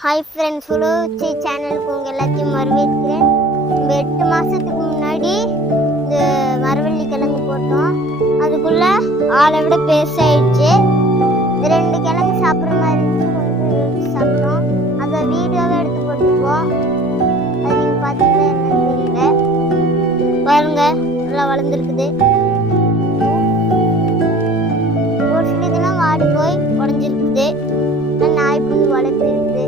Hi friends, உழவுச்சி சேனலுக்கு உங்கள் எல்லாத்தையும் வரவேற்கிறேன். நம்ம 8 மாதத்துக்கு முன்னாடி இந்த மரவள்ளி கிழங்கு போட்டோம். அதுக்குள்ளே ஆளை விட பெருசாகிடுச்சு. 2 கிழங்கு சாப்பிட்ற மாதிரி இருந்துச்சு, கொஞ்சம் யோசிச்சு சாப்பிட்டோம். அதை வீடியோவே எடுத்து போட்டுருக்கோம். அது நீங்கள் பார்த்தீங்கன்னா என்னன்னு தெரியல. பாருங்க, நல்லா வளர்ந்துருக்குது. ஒரு சில இதெல்லாம் வாடி போய் உடஞ்சிருக்குது. நாய் புண்ணு வளர்ப்பு இருக்குது.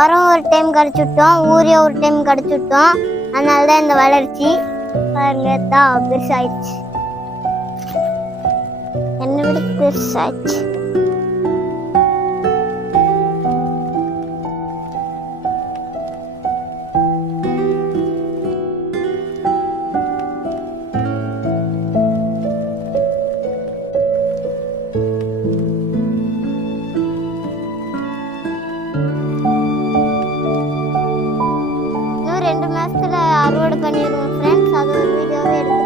உரம் ஒரு டைம் கடிச்சுட்டோம், ஊரியா ஒரு டைம் கடிச்சுட்டோம். அதனால தான் இந்த வளர்ச்சி பாருங்க தான் பெருசாயிடுச்சு, என்னை விட பெருசாயிடுச்சு. இன்னும் 2 மாசத்துல அறுவடை பண்ணிடுவோம் ஃப்ரெண்ட்ஸ். அது ஒரு வீடியோவே எடுத்து